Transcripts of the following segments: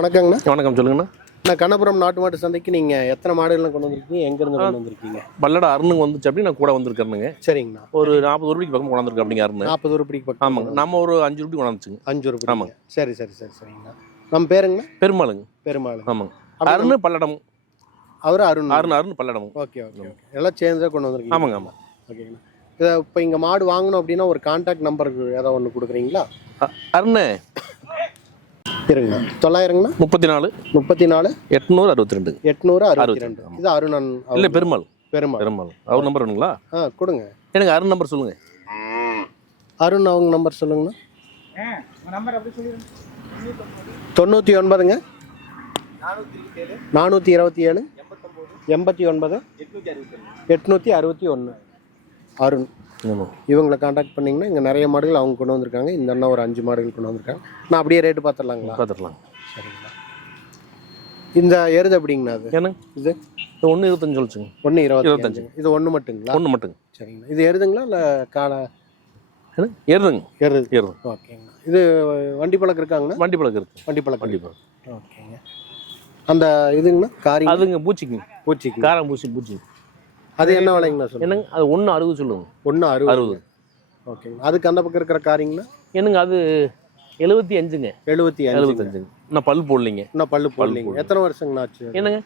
வணக்கங்கண்ணா. வணக்கம் சொல்லுங்கண்ணா. நான் கண்ணபுரம் நாட்டு மாட்டு சந்தைக்கு நீங்க எத்தனை மாடுகள்லாம் கொண்டு வந்திருக்கீங்க? எங்க இருந்து கொண்டு வந்திருக்கீங்க? பல்லட அருணுங்க வந்துச்சு அப்படி நான் கூட வந்திருக்கேனுங்க. சரிங்கண்ணா. ஒரு நாற்பது ரூபாய்க்கு பக்கம் கொண்டாந்துருக்கு அப்படிங்க அருண். நாற்பது ரூபாய்க்கு பக்கம். ஆமாங்க. நம்ம ஒரு அஞ்சு ரூபாய் கொண்டாந்துச்சுங்க அஞ்சு ரூபாய் ஆமாங்க. சரி சரி சரி சரிங்கண்ணா. நம்ம பேருங்கண்ணா? பெருமாளுங்க. பெருமாள். ஆமாங்க. அருண் பல்லடம். அவர் Arun. Arun Arun Palladam. Okay okay okay. எல்லாம் சேர்ந்து கொண்டு வந்திருக்கீங்க. ஆமாங்க ஆமாம் ஓகேங்கண்ணா. இதை இப்போ இங்கே மாடு வாங்கணும் அப்படின்னா ஒரு கான்டாக்ட் நம்பருக்கு ஏதாவது ஒன்று கொடுக்குறீங்களா? அருண் இருங்க தொள்ளாயிரங்கண்ணா முப்பத்தி நாலு முப்பத்தி நாலு எட்நூறு அறுபத்தி ரெண்டு எட்நூறு அறுபத்தி ரெண்டு, இது அருணன் இல்லை பெருமாள். பெருமாள். பெருமாள். அவர் நம்பர் வேணுங்களா? ஆ கொடுங்க. எனக்கு அருண் நம்பர் சொல்லுங்க. அருண் அவங்க நம்பர் சொல்லுங்கண்ணா. தொண்ணூற்றி ஒன்பதுங்க. நானூற்றி இருபத்தி ஏழு எண்பத்தி ஒன்பது. எட்நூற்றி அறுபத்தி ஒன்று அருண். இவங்களை காண்டாக்ட் பண்ணிங்கன்னா இங்கே நிறைய மாடுகள் அவங்க கொண்டு வந்திருக்காங்க. இந்த அண்ணா ஒரு அஞ்சு மாடுகள் கொண்டு வந்திருக்காங்க. நான் அப்படியே ரேட்டு பார்த்துடலாங்களா? பார்த்துடலாம். சரிங்களா. இந்த எருது எப்படிங்கண்ணா அது? ஏன்னா இது? ஒன்று இருபத்தஞ்சு சொல்லிச்சுங்க. ஒன்று இருபத்தஞ்சு இருபத்தஞ்சு. இது ஒன்று மட்டுங்களா? ஒன்று மட்டுங்க. சரிங்கண்ணா. இது எருதுங்களா இல்லை காலை? என்ன? ஏறுதுங்க எருது. ஏறுது ஓகேங்கண்ணா. இது வண்டி பழக்கம் இருக்காங்கண்ணா? வண்டி பழக்கம் இருக்கு. வண்டி பழக்கம் வண்டி பழக்கம் ஓகேங்க. அந்த இதுங்கண்ணா? காரி அதுங்க பூச்சிக்குங்க. பூச்சிக்கு. காரம் பூச்சி பூச்சி அது என்ன விலைங்கண்ணா சொல்லுங்க என்னங்க? அது ஒன்று அறுபது சொல்லுங்க. ஒன்று அறுபது. அறுபது. ஓகேங்க. அதுக்கு அந்த பக்கம் இருக்கிற காரிங்கண்ணா என்னங்க அது எழுபத்தி அஞ்சுங்க. எழுபத்தி அஞ்சு. எழுபத்தஞ்சுங்க இன்னும் பல் போடலைங்க. இன்னும் பல்லு போடலீங்க. போடல. எத்தனை வருஷங்கண்ணா ஆச்சு? என்னங்க?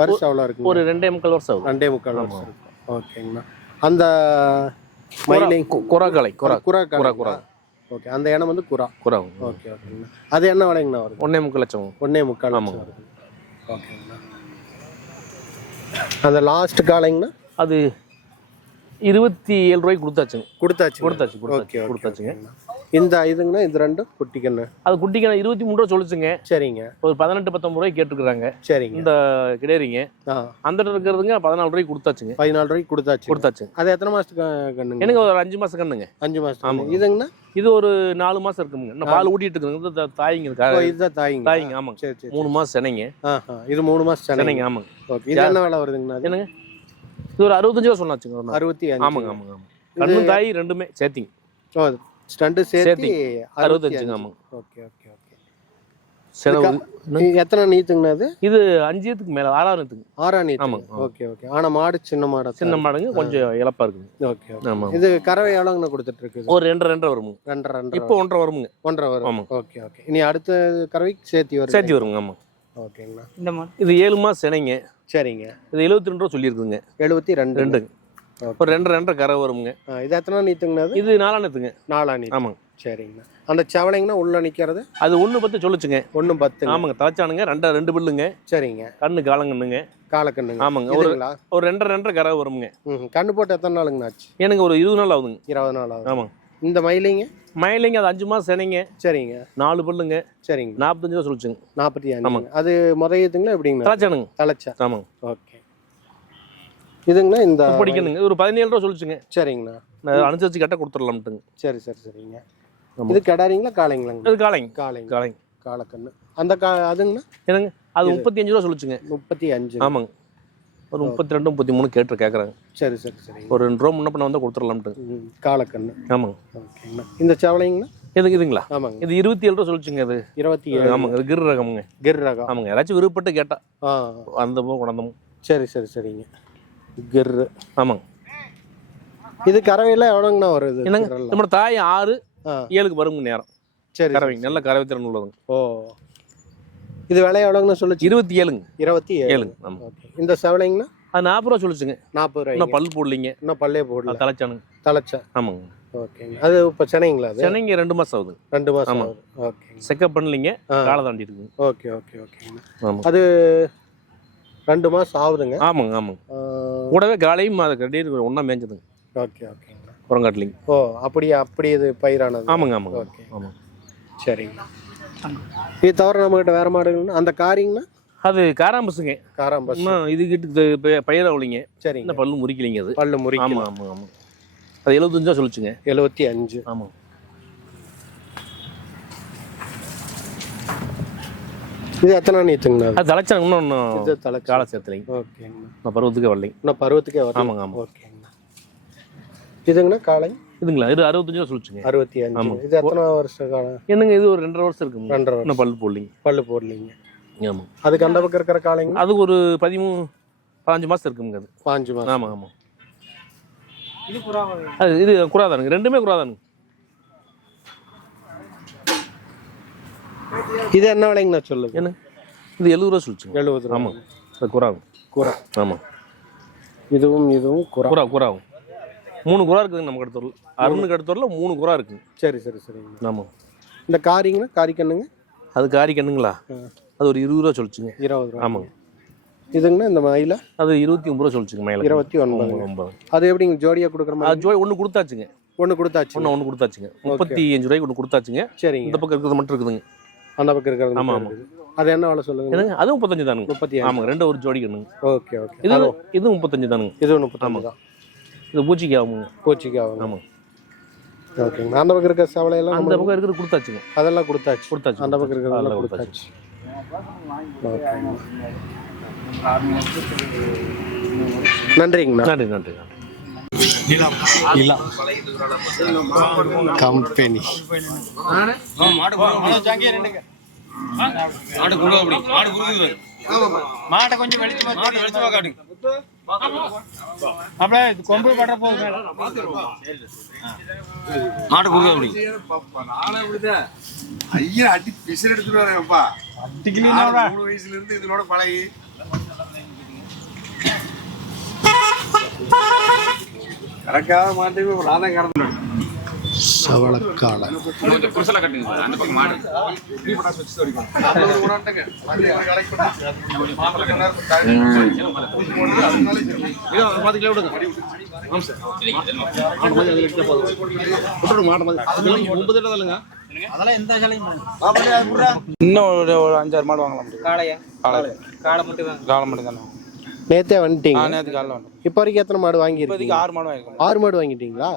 வருஷம் எவ்வளோ இருக்குங்க? ஒரு ரெண்டே முக்கால் வருஷம் ஆகும். ரெண்டே முக்கால். வருஷம் இருக்கும். ஓகேங்கண்ணா. அந்த மயிலை குறா காலை குறா. குரா குறா குறா. ஓகே. அந்த இனம் வந்து குரா குறா. ஓகே ஓகேங்கண்ணா. அது என்ன விலைங்கண்ணா வருது? ஒன்னே முக்கால் லட்சம் ஒன்னே முக்கால். லட்சம் ஓகேங்கண்ணா. அந்த லாஸ்ட் காலைங்கண்ணா? அது இருபத்தி ஏழு ரூபாய்க்கு கொடுத்தாச்சுங்க. கொடுத்தாச்சு கொடுத்தாச்சு கொடுத்தாச்சு கொடுத்தாச்சுங்க. இந்த இதுங்கண்ணா இது ரெண்டும் குட்டிக்கண்ணு? அது குட்டிக்கு நான் இருபத்தி மூணு ரூபா சொல்லிச்சுங்க. சரிங்க. ஒரு பதினெட்டு பத்தொம்பது ரூபாய்க்கு கேட்டுருக்குறாங்க. சரிங்க. இந்த கிடையாதுங்க ஆ. அந்த இருக்கிறதுங்க பதினாலு ரூபாய்க்கு கொடுத்தாச்சுங்க. பதினாலு ரூபாய்க்கு கொடுத்தாச்சு. கொடுத்தாச்சுங்க. அது எத்தனை மாசத்துக்கு கண்ணுங்க? எனக்கு ஒரு அஞ்சு மாசம் கண்ணுங்க. அஞ்சு மாசத்துக்கு ஆமாங்க. இதுங்கண்ணா? இது ஒரு நாலு மாசம் இருக்குங்க இன்னும் பால் ஊட்டிட்டு இருக்குங்க இந்த தாய்ங்க இருக்கா இதுதான் தாய்ங்க. தாய்ங்க ஆமாங்க. சரி சரி மூணு மாசம் செனைங்க. இது மூணு மாசம் சென்னை செனைங்க ஆமாங்க. ஓகே இது என்ன வேலை வருதுங்கண்ணா? என்னங்க? இது ஒரு அறுபத்தஞ்சு ரூபா நாள். அறுபத்தி ஆமாங்க ஆமாங்க ஆமாங்க. கண்ணு தாய் ரெண்டுமே சேர்த்திங்க. ஓ ஸ்டண்டு சேர்த்து. அறுபத்தஞ்சுங்க ஆமாங்க. Okay okay okay. செலவு இது எத்தனை நீத்துங்கண்ணா அது இது அஞ்சுத்துக்கு மேல ஆறாயிரத்துக்கு ஆறா நீத்து. ஆமாங்க. Okay okay. ஆனா மாடு சின்ன மாடா சின்ன மாடுங்க கொஞ்சம் இழப்பா இருக்குங்க. ஓகே ஆமா இது கறவை எவ்வளோங்கண்ணா கொடுத்துட்டு இருக்குது ஒரு ரெண்டரை ரெண்டரை வருங்க ரெண்டரை ரெண்டரை இப்போ ஒன்றரை வருங்க ஒன்றரை வரும் ஆமாங்க. Okay okay. இனி அடுத்த கறவைக்கு சேர்த்தி வரும் சேர்த்தி வருங்க ஆமா ஓகேங்கண்ணா. இந்த மாதிரி இது ஏழு மாசம் செனைங்க. சரிங்க. இது எழுபத்தி ரெண்டு ரூபா சொல்லியிருக்குங்க எழுபத்தி ரெண்டு ரெண்டு ஒரு ரெண்டு ரெண்டரை கரை வருங்க இது எத்தனை நீத்துங்கண்ணா அது? இது நாலானத்துங்க நாலா நீத்து ஆமாங்க. சரிங்கண்ணா. அந்த செவலைங்கண்ணா உள்ள நிக்கிறது? அது ஒன்று பத்து சொல்லுச்சுங்க. ஒன்றும் பத்து ஆமாங்க. தலைச்சானுங்க ரெண்டா ரெண்டு பில்லுங்க. சரிங்க. கண்ணு காலங்கண்ணுங்க. காலக்கண்ணுங்க ஆமாங்க. ஒரு இதுங்களா? ஒரு ரெண்டரை ரெண்டரை கரை வருங்க ம் கண்ணு போட்டு எத்தனை நாளுங்கண்ணா ஆச்சு? எனக்கு ஒரு இருபது நாள் ஆகுதுங்க. இருபது நாள் ஆகுது. ஆமாங்க. இந்த மயிலைங்க? மயிலைங்க அது அஞ்சு மாசம் செனைங்க. சரிங்க. நாலு பல்லுங்க. சரிங்க. நாற்பத்தஞ்சு ரூபா சொல்லிச்சுங்க. நாற்பத்தி அஞ்சு ஆமாங்க. அது முதயத்துங்களா எப்படிங்கண்ணா தலைச்சானுங்க. தலைச்சா? ஆமாங்க. ஓகே. இதுங்கண்ணா இந்த பிடிக்கணுங்க. இது ஒரு பதினேழு ரூபா சொல்லிச்சுங்க. சரிங்கண்ணா. நான் அனுசரிச்சு கட்ட கொடுத்துடலாம்ட்டுங்க. சரி சரி சரிங்க. இது கிடாரிங்களா காளைங்களாங்க அது காலைங்க. காளைங்க காலைங்க. காலக்கண்ணு. அந்த கா அதுங்கண்ணா? என்னங்க? அது முப்பத்தி அஞ்சு ரூபா சொல்லிச்சுங்க. முப்பத்தி அஞ்சு. ஆமாங்க. ஒரு முப்பத்தி ரெண்டு முப்பத்தி மூணு கேட்டு கேட்குறாங்க சரி சரி சரிங்க ஒரு ரெண்டு ரூபா முன்ன பண்ண வந்தால் கொடுத்துடலாம்ட்டு. காலக்கண்ணு. ஆமாங்க. ஓகேங்கண்ணா இந்த செவலைங்கண்ணா? எதுக்கு இதுங்களா? ஆமாங்க. இது இருபத்தி ஏழு ரூபா சொல்லிச்சுங்க அது இருபத்தி ஏழு ஆமாங்க அது கிர் ரகமுங்க. கிர் ரகம். ஆமாங்க யாராச்சும் விருப்பப்பட்டு கேட்டா. அந்த கொண்டாந்தோம் சரி சரி சரிங்க. கிர்ரு ஆமாங்க. இது கறவையெல்லாம் எவ்வளோங்கண்ணா வருது என்னங்க? நம்மளோட தாய் ஆறு ஏழுக்கு வருங்க நேரம். சரி கறவைங்க நல்ல கறவை திறன் உள்ளதுங்க. ஓ. இது விலை எவ்வளோங்கண்ணா சொல்லுச்சு? இருபத்தி ஏழுங்க. இருபத்தி ஏழு. ஏழுங்க ஆமாம் ஓகே. இந்த செவலைங்கண்ணா? அது நாற்பது ரூபா சொல்லிச்சுங்க. நாற்பது இன்னும் ரூபாய்ங்க பல் போடலிங்க. இன்னும் பல்லே போடல. தலைச்சானுங்க. தலைச்சா? ஆமாங்க. ஓகேங்க. அது இப்போ சென்னைங்களா சென்னைங்க ரெண்டு மாசம் ஆகுது ரெண்டு மாதம் ஆமா. ஆகுது. ஓகேங்க. செக்கப் பண்ணலிங்க. காலை தாண்டி இருக்குங்க. ஓகே ஓகே ஓகேங்கண்ணா அது ரெண்டு மாதம் ஆகுதுங்க. ஆமாங்க ஆமாங்க. கூடவே காலையும் அதை கட்டிட்டு ஒன்றா மேய்ஞ்சதுங்க ஓகே ஓகேங்கண்ணா புறங்காட்டிலிங்க. ஓ அப்படி அப்படி இது பயிரானது. ஆமாங்க ஆமாங்க. ஓகே. ஆமாங்க. சரிங்க. இது தவிர நம்மகிட்ட வேற மாடுகள்னா அந்த காரிங்கண்ணா அது காராம்பசுங்க. காராம்பஸ் இன்னும் இது கிட்ட பயிராவலிங்க சரிங்க. இன்னும் பல்லு முறிக்கலிங்க அது. பல்லு முறி ஆமாம் ஆமாம் ஆமாம் அது எழுபத்தஞ்சா சொல்லிச்சுங்க. எழுபத்தி அஞ்சு ஆமாம் இது எத்தனை நீத்துங்கண்ணா அது? அது தலைச்சாங்க இன்னும் இது இன்னும் தலை காலை சேர்த்துலைங்க. ஓகேங்கண்ணா. நான் பருவத்துக்கே வரலைங்க. இன்னும் பருவத்துக்கே வரும் ஆமாங்க ஆமாம் ஓகேங்கண்ணா. இதுங்கண்ணா காலை? இதுங்களா? இது அறுபத்தஞ்சு ரூபா சொல்லிச்சுங்க. அறுபத்தி அஞ்சு. இது எத்தனை வருஷ காலம்? என்னங்க இது ஒரு ரெண்டரை வருஷம் இருக்குங்க. ரெண்டரை வருஷம். பல்லு போடலிங்க. பல்லு போடலீங்க. ஆமாம் அதுக்கு அந்த பக்கம் இருக்கிற காளைங்க அது ஒரு பதிமூணு பதினஞ்சு மாதம் இருக்குங்க அது. பாஞ்சு மாதம் ஆமாம் ஆமாம் அது இது குறாதானுங்க. ரெண்டுமே குறாதானுங்க. இது என்ன விலைங்கண்ணா சொல்லுங்க என்ன? இது எழுபது ரூபா சொல்லிச்சுங்க. எழுபது ரூபா. ஆமாம் அது குறாவும் குறை. ஆமாம் இதுவும் இதுவும் குறை. குறா குறாவும். மூணு குறா இருக்குதுங்க நம்ம கடத்தூரில் அருணுக்கு அடுத்தூரில் மூணு குறா இருக்குங்க சரி சரி சரிங்க. ஆமாம் இந்த காரிங்கண்ணா காரி கண்ணுங்க? அது காரி கண்ணுங்களா? அது ஒரு இருபது ரூபா சொல்லிச்சுங்க. இருபது ரூபா. ஆமாங்க. இதுங்கண்ணா இந்த மயில? அது இருபத்தி ஒம்பது ரூபா சொல்லிச்சுங்க மேலே. இருபத்தி ஒன்பது. ஒன்பது அது எப்படிங்க ஜோடியா கொடுக்குற மாதிரி? அது ஜோய் ஒன்று கொடுத்தாச்சுங்க. ஒன்று கொடுத்தாச்சு. ஒன்று ஒன்று கொடுத்தாச்சுங்க. முப்பத்தி அஞ்சு ரூபாய்க்கு ஒன்று கொடுத்தாச்சுங்க. சரிங்க. இந்த பக்கம் இருக்கிறது மட்டும் இருக்குதுங்க. அந்த பக்கம் இருக்கிறது ஆமா, மட்டும் இருக்குது. அது என்ன வேலை சொல்லுங்க அது முப்பத்தஞ்சு தானுங்க. முப்பத்தி ஆமாங்க. ரெண்டு ஒரு ஜோடி கண்ணுங்க. Okay okay. இது இது முப்பத்தஞ்சு தானுங்க. இது முப்பத்தஞ்சு தான். இது பூச்சிக்கு ஆகுங்க கோச்சிக்கு ஆகும் ஆமாங்க ஓகேங்க அந்த பக்கம் இருக்கிற சவலையெல்லாம் அந்த பக்கம் இருக்கிறது கொடுத்தாச்சுங்க. அதெல்லாம் கொடுத்தாச்சு. கொடுத்தாச்சு அந்த பக்கம் இருக்கிறதெல்லாம் அதெல்லாம் கொடுத்தாச்சு. நன்றிங்கண்ணா. நன்றி நன்றி நன்றி. கம்பெனி. மாட்டை கொஞ்சம் வெளிச்சமா மாட்டை வெளிச்சமா காட்டுங்க அப்படியே இது கொம்பு படுற போகுது மேல. மாட்டை கொடுக்க அப்படி ஐயா அடி பிசில் எடுத்துட்டு வரேன்ப்பா மூணு வயசுல இருந்து இதனோட பழகி. கறக்காத மாட்டேன் நான் தான் கறந்தேன் சவளக்கால இன்னும் ஒரு ஒரு அஞ்சாறு மாடு வாங்கலாம். காளையா? காளை. காளை மட்டும் தான் காளை மட்டும் தானே நேத்தே வந்துட்டீங்க. இப்போ வரைக்கும் எத்தனை மாடு வாங்கியிருக்கீங்க? ஆறு மாடு வாங்கிருக்கோம் ஆறு மாடு வாங்கிட்டீங்களா?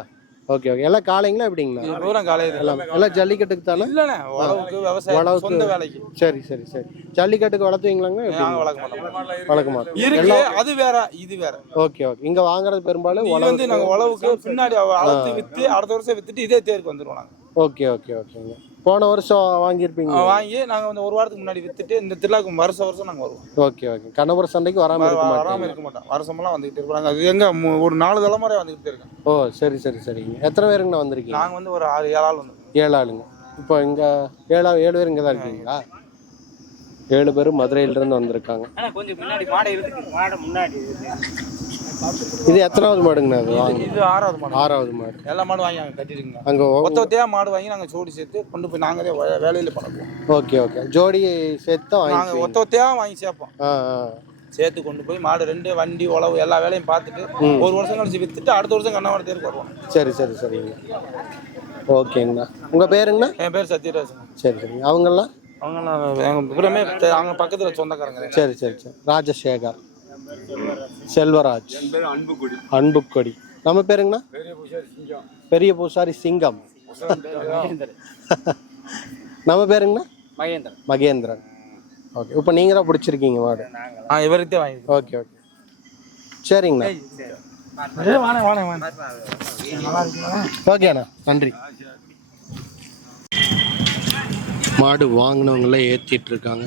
Okay okay. எல்லாம் காளைங்களா எப்படிங்கண்ணா? பூரா காலையில் எல்லாம் எல்லாம் ஜல்லிக்கட்டுக்கு தானே? இல்லைண்ணே உழவுக்கு விவசாயம். சொந்த வேலைக்கு. சரி சரி சரி. ஜல்லிக்கட்டுக்கு வளர்த்துவீங்களாங்க எப்படி நாங்கள் வளர்க்க மாட்டோம். வளர்க்க மாட்டோம். இருக்கு அது வேற இது வேற. Okay okay. இங்க வாங்குறது பெரும்பாலும் இது வந்து நாங்க உழவுக்கு பின்னாடி அளத்து வித்து அடுத்த வருஷம் வித்துட்டு இதே தேருக்கு வந்துருவோம் ஓகே ஓகே ஓகேங்க. போன வருஷம் வாங்கியிருப்பீங்க வாங்கி நாங்க வந்து ஒரு வாரத்துக்கு முன்னாடி வித்துட்டு இந்த திருவிழாக்கு வருஷம் வருஷம் நாங்க வருவோம். Okay okay. கண்ணபுரம் சந்தைக்கு வராம இருக்க வராம மாட்டீங்க இருக்க மாட்டோம். வருஷமெல்லாம் வந்துகிட்டு இருப்பாங்க அது எங்க ஒரு நாலு தலைமுறை வந்துகிட்டு இருக்கேன் ஓ சரி சரி சரிங்க எத்தனை பேருங்கண்ணா வந்திருக்கீங்க? நாங்க வந்து ஒரு ஆறு ஏழு ஆள் வந்து. ஏழு ஆளுங்க. இப்போ இங்க ஏழா ஏழு பேர் இங்கே தான் இருக்கீங்களா? ஏழு பேர் மதுரையில இருந்து வந்திருக்காங்க கொஞ்சம் முன்னாடி மாடை இருக்கு மாடை முன்னாடி இது எத்தனாவது மாடுங்கண்ணா அது? வாங்க இது ஆறாவது மாடு. ஆறாவது மாடு. எல்லா மாடும் வாங்கி அங்க கட்டிருக்குங்க அங்க ஒத்த ஒத்தையா மாடு வாங்கி நாங்க சோடி சேர்த்து கொண்டு போய் நாங்களே வே- வேலையில பண்ணுவோம் ஓகே ஓகே. ஜோடி சேர்த்து தான் நாங்க வாங்கிக்குவீங்க ஒத்த ஒத்தையா வாங்கி சேர்ப்போம். ஆ ஆ. சேர்த்து கொண்டு போய் மாடு ரெண்டு வண்டி உழவு எல்லா வேலையும் பார்த்துட்டு ஒரு வருஷம் கழிச்சு வித்துட்டு அடுத்த வருஷம் கண்ணாமரம் தேருக்கு வருவோம். சரி சரி சரிங்க. ஓகேங்கண்ணா. உங்க பேருங்கண்ணா? என் பேர் சத்யராஜ். சரி சரிங்க. அவங்கெல்லாம்? அவங்க நான் எங்க விபரமே அவங்க பக்கத்துல சொந்தக்காரங்க. சரி சரி சரி. ராஜசேகர். செல்வராஜ். அன்புக்குடி. அன்புக்கொடி. நம்ம பேருங்கண்ணா? பெரிய பூசாரி சிங்கம். நம்ம பேருங்கண்ணா? மகேந்திரன். மகேந்திரன். ஓகே. இப்போ நீங்கள் தான் பிடிச்சிருக்கீங்க மாடு ஆ இவருக்கு வாங்கி ஓகே ஓகே. சரிங்கண்ணா. ஓகேண்ணா. நன்றி. மாடு வாங்கினவங்கள ஏற்றிட்டு இருக்காங்க.